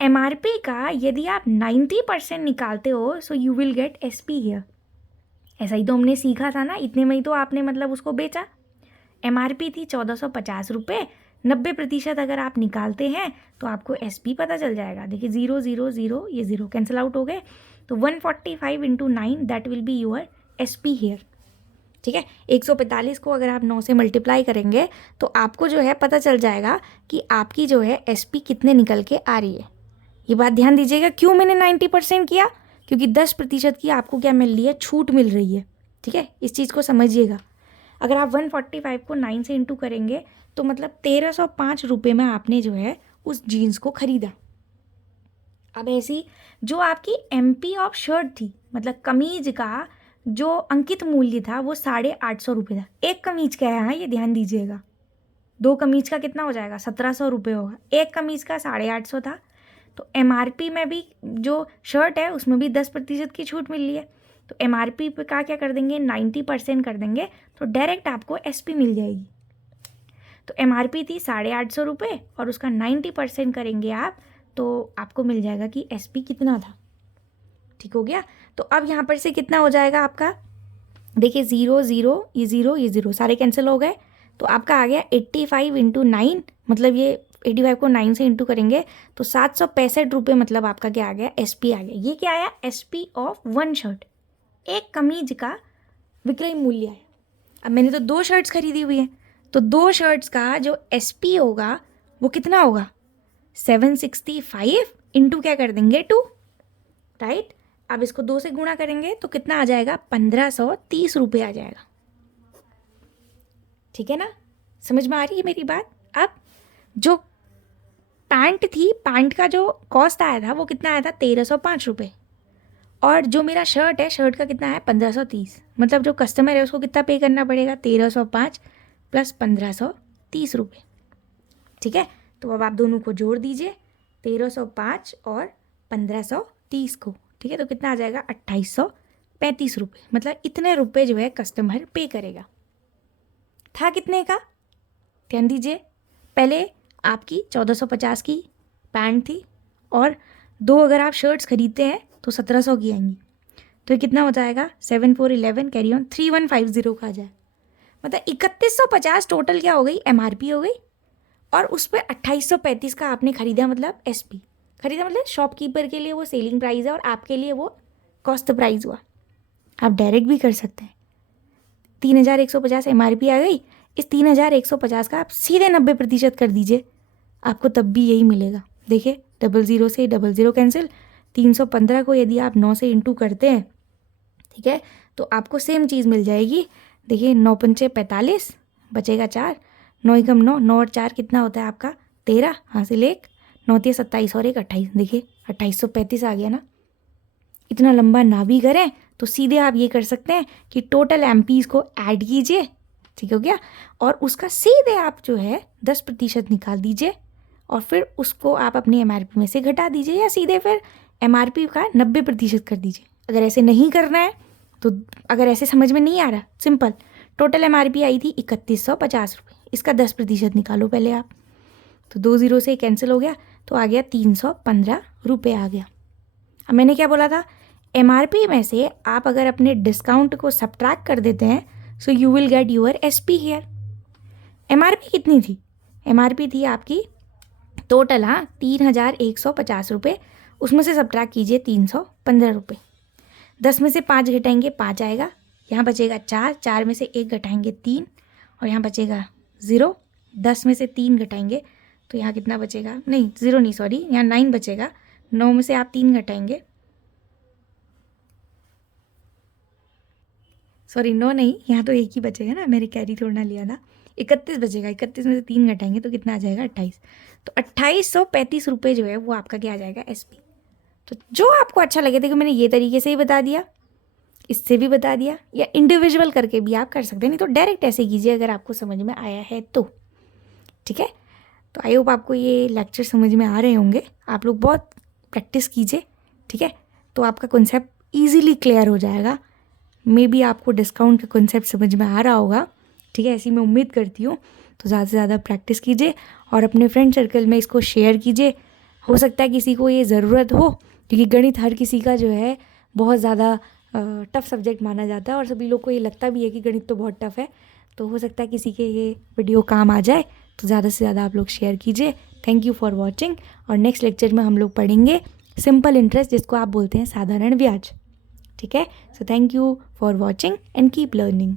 MRP का यदि आप 90% निकालते हो so you will gate SP here. ऐसा ही तो हमने सीखा था ना, इतने में ही तो आपने मतलब उसको बेचा। MRP थी 1450 रुपये, 90% अगर आप निकालते हैं तो आपको SP पता चल जाएगा। देखिए 0 0 0, ये 0 कैंसिल आउट हो गए, तो 145 into 9 that will be your SP here. ठीक है, 145 को अगर आप 9 से मल्टीप्लाई करेंगे तो आपको जो है पता चल जाएगा कि आपकी जो है SP कितने निकल के आ रही है। ये बात ध्यान दीजिएगा, क्यों मैंने 90% किया, क्योंकि 10% की आपको क्या मिल रही है, छूट मिल रही है। ठीक है, इस चीज़ को समझिएगा। अगर आप 145 को 9 से इंटू करेंगे तो मतलब 1305 रुपये में आपने जो है उस जीन्स को खरीदा। अब ऐसी जो आपकी MP ऑफ शर्ट थी, मतलब कमीज का जो अंकित मूल्य था वो 850 रुपये था। एक कमीज का है, हाँ ये ध्यान दीजिएगा। 2 कमीज का कितना हो जाएगा, 1700 रुपये होगा। एक कमीज का 850 था, तो MRP में भी जो शर्ट है उसमें भी 10% की छूट मिल रही है, तो MRP पे क्या कर देंगे, 90% कर देंगे तो डायरेक्ट आपको SP मिल जाएगी। तो MRP थी 850 रुपये और उसका 90% करेंगे आप तो आपको मिल जाएगा कि SP कितना था। ठीक हो गया। तो अब यहाँ पर से कितना हो जाएगा आपका, देखिए 0 0, ये 0 ये 0 सारे कैंसिल हो गए, तो आपका आ गया 85 इंटू 9, मतलब ये 85 को 9 से इंटू करेंगे तो 765 रुपये, मतलब आपका क्या आ गया, SP आ गया। ये क्या आया, SP ऑफ 1 शर्ट, एक कमीज का विक्रय मूल्य है। अब मैंने तो 2 शर्ट्स खरीदी हुई है तो 2 शर्ट्स का जो SP होगा वो कितना होगा, 765 इंटू क्या कर देंगे 2, राइट। अब इसको 2 से गुणा करेंगे तो कितना आ जाएगा, 1530 रुपये आ जाएगा। ठीक है ना, समझ में आ रही है मेरी बात। अब जो पैंट थी, पैंट का जो कॉस्ट आया था वो कितना आया था, 1305 रुपये, और जो मेरा शर्ट है, शर्ट का कितना है, 1530, मतलब जो कस्टमर है उसको कितना पे करना पड़ेगा, 1305 प्लस 1530 रुपये। ठीक है, तो अब आप दोनों को जोड़ दीजिए, 1305 और 1530 को। ठीक है, तो कितना आ जाएगा, 2835 रुपये, मतलब इतने रुपये जो है कस्टमर पे करेगा। था कितने का, ध्यान दीजिए, पहले आपकी 1450 की पैंट थी और 2 अगर आप शर्ट्स खरीदते हैं तो 1700 की आएंगी, तो ये कितना हो जाएगा, 7 4 11 कैरी ऑन 3150 का आ जाए, मतलब 3150 टोटल क्या हो गई, MRP हो गई, और उस पर 2835 का आपने खरीदा, मतलब SP खरीदा, मतलब शॉपकीपर के लिए वो सेलिंग प्राइस है और आपके लिए वो कॉस्ट प्राइस हुआ। आप डायरेक्ट भी कर सकते हैं, 3150 MRP आ गई, इस 3150 का आप सीधे 90% कर दीजिए, आपको तब भी यही मिलेगा। देखिए 00 से 00 कैंसिल, 315 को यदि आप 9 से इंटू करते हैं, ठीक है, तो आपको सेम चीज़ मिल जाएगी। देखिए 9 पंचे 45, बचेगा 4, 9 एकम 9, 9 और 4 कितना होता है आपका 13, हासिल 1, 9 3 27 और 1 28, देखिए 2835 आ गया ना। इतना लंबा ना भी करें तो सीधे आप ये कर सकते हैं कि टोटल एमपीज़ को ऐड कीजिए, ठीक हो गया, और उसका सीधे आप जो है 10% निकाल दीजिए और फिर उसको आप अपनी एमआरपी में से घटा दीजिए, या सीधे फिर एमआरपी का 90% कर दीजिए। अगर ऐसे नहीं करना है तो, अगर ऐसे समझ में नहीं आ रहा, सिंपल, टोटल एमआरपी आई थी 3150 रुपये, इसका 10% निकालो पहले आप, तो 20 से कैंसिल हो गया, तो आ गया 315 रुपये आ गया। अब मैंने क्या बोला था, एमआरपी में से आप अगर अपने डिस्काउंट को सब्ट्रैक्ट कर देते हैं, so you will gate your SP here. MRP कितनी थी, एमआरपी थी आपकी टोटल, हाँ, 3150 रुपये, उसमें से सब्ट्रैक्ट कीजिए 315 रुपये, 10 में से 5 घटाएंगे 5 आएगा, यहाँ बचेगा 4, 4 में से 1 घटाएंगे 3 और यहाँ बचेगा 0, 10 में से 3 घटाएंगे तो यहाँ कितना बचेगा, नहीं 0 नहीं, सॉरी, यहाँ 9 बचेगा, 9 में से आप 3 घटाएंगे, सॉरी 9 नहीं, यहाँ तो 1 ही बचेगा ना, मेरे कैरी थोड़ा ना लिया था, 31 बचेगा, 31 में से 3 घटाएंगे तो कितना आ जाएगा 28, तो 2835 रुपये जो है वो आपका क्या आ जाएगा एसपी। तो जो आपको अच्छा लगे, देखो मैंने ये तरीके से ही बता दिया, इससे भी बता दिया, या इंडिविजुअल करके भी आप कर सकते हैं, नहीं तो डायरेक्ट ऐसे कीजिए अगर आपको समझ में आया है तो, ठीक है। तो आई होप आपको ये लेक्चर समझ में आ रहे होंगे, आप लोग बहुत प्रैक्टिस कीजिए, ठीक है, तो आपका कॉन्सेप्ट ईजिली क्लियर हो जाएगा। मे बी आपको डिस्काउंट का कॉन्सेप्ट समझ में आ रहा होगा, ठीक है, ऐसी मैं उम्मीद करती हूँ। तो ज़्यादा से ज़्यादा प्रैक्टिस कीजिए और अपने फ्रेंड सर्कल में इसको शेयर कीजिए, हो सकता है किसी को ये ज़रूरत हो, क्योंकि गणित हर किसी का जो है बहुत ज़्यादा टफ़ सब्जेक्ट माना जाता है और सभी लोग को ये लगता भी है कि गणित तो बहुत टफ़ है, तो हो सकता है किसी के ये वीडियो काम आ जाए, तो ज़्यादा से ज़्यादा आप लोग शेयर कीजिए। थैंक यू फॉर वॉचिंग, और नेक्स्ट लेक्चर में हम लोग पढ़ेंगे सिंपल इंटरेस्ट, जिसको आप बोलते हैं साधारण ब्याज, ठीक है। So thank you for watching and keep learning.